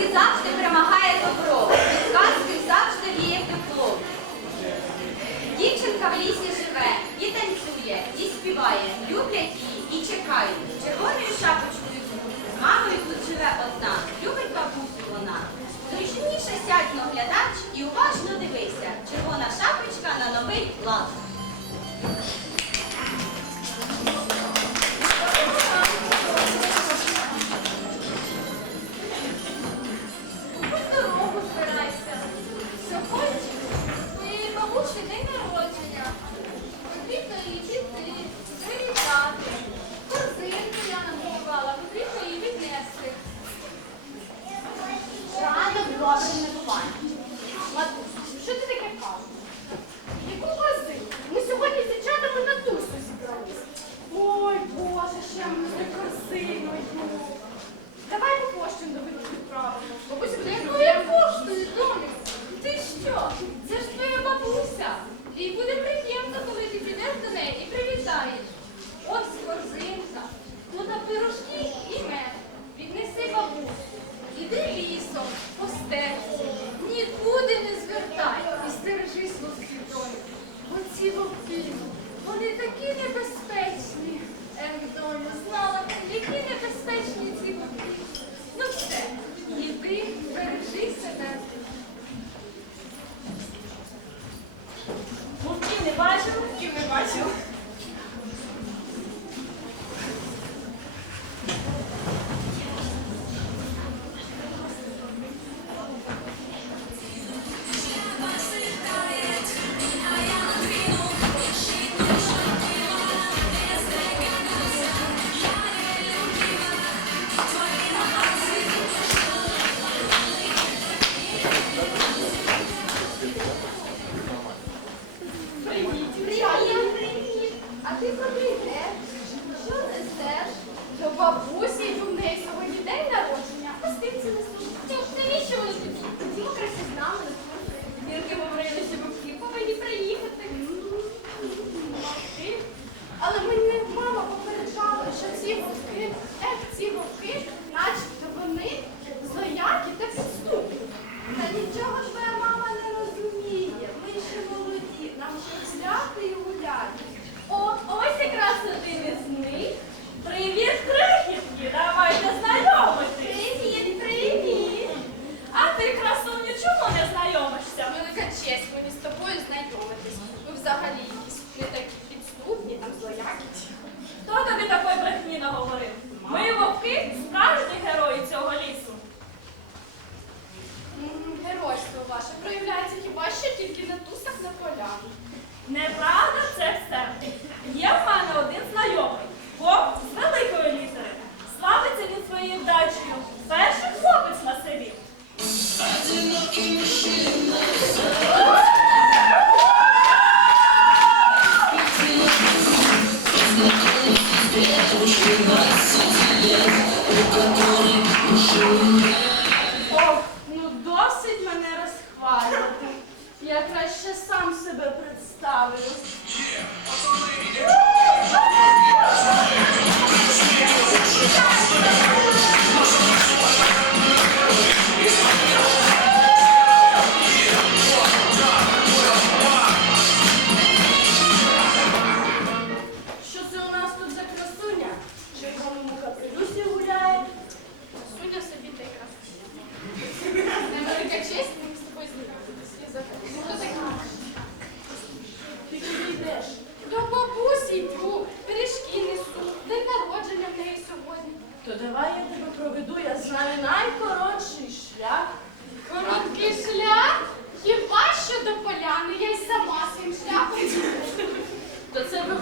казки завжди перемагає добро, від казки завжди віє тепло. Дівчинка в лісі живе, і танцює, і співає, люблять її і чекають. Червоною шапочкою з мамою тут живе одна, любить бабусю вона. Зручніше сядь наглядач і уважно дивися. Червона шапочка на новий лад.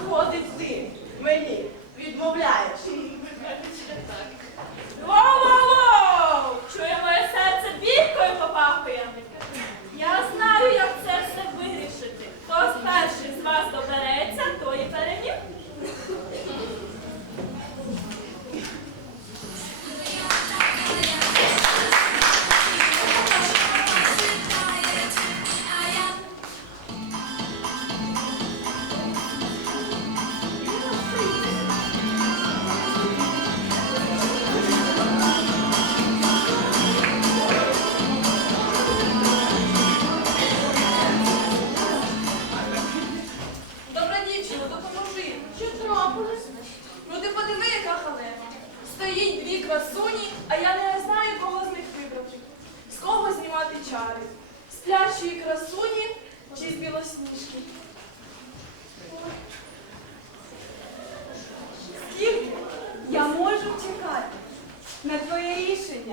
Виходить ти мені, відмовляючи. Воу-воу-воу! Чує моє серце бійкою попахує. Я знаю, як це все вирішити. Хто з перших з вас допоможе? Діма, допоможи. Що трапилось? Ну ти подиви, яка халема. Стоїть дві красуні, а я не знаю, кого з них вибрати. З кого знімати чари. З плящої красуні чи з білосніжки. Скільки я можу чекати на твоє рішення?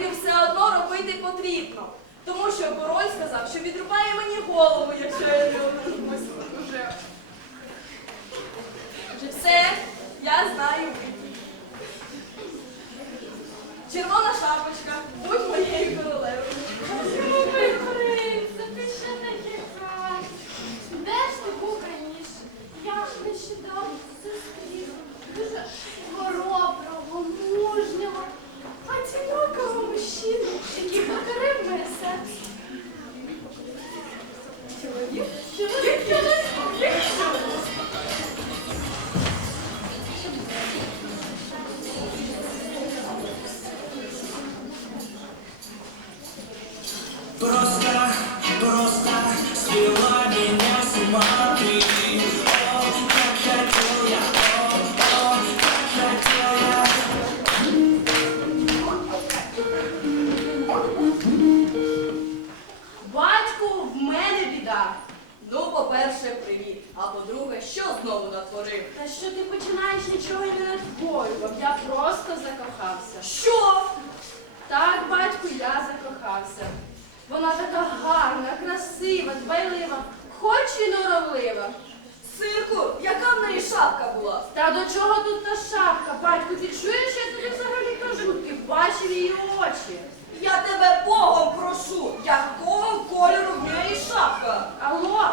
А все одно робити потрібно. Тому що король сказав, що відрубає мені голову, якщо я не одружусь. Уже. Все, я знаю. Червона шапочка, будь моєю королевою. І. Сирку, яка в неї шапка була? Та до чого тут та шапка, батьку? Ти чуєш, я тобі взагалі кажу? Ти бачив її очі. Я тебе Богом прошу, якого кольору в неї шапка? Алло,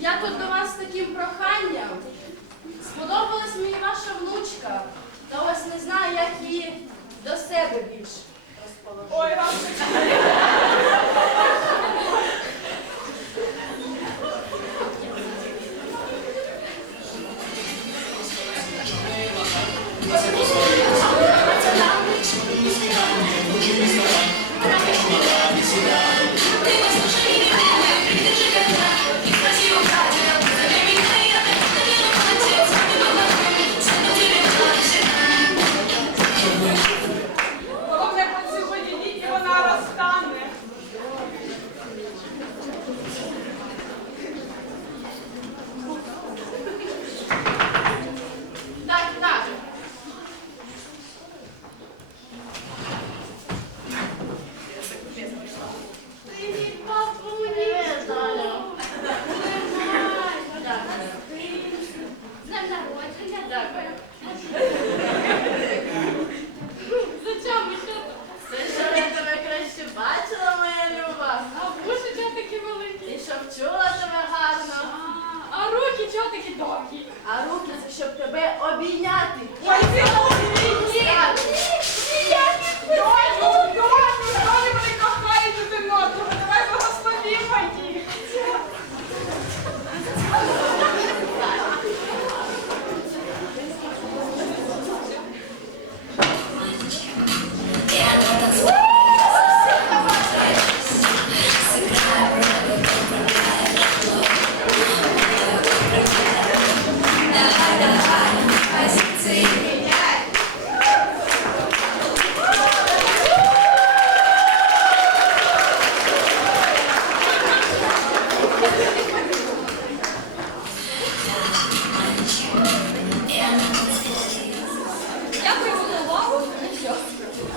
Я тут до вас з таким проханням. Сподобалась мені ваша внучка, та ось не знаю, як її до себе більш розположити. Ой, вам Дякую.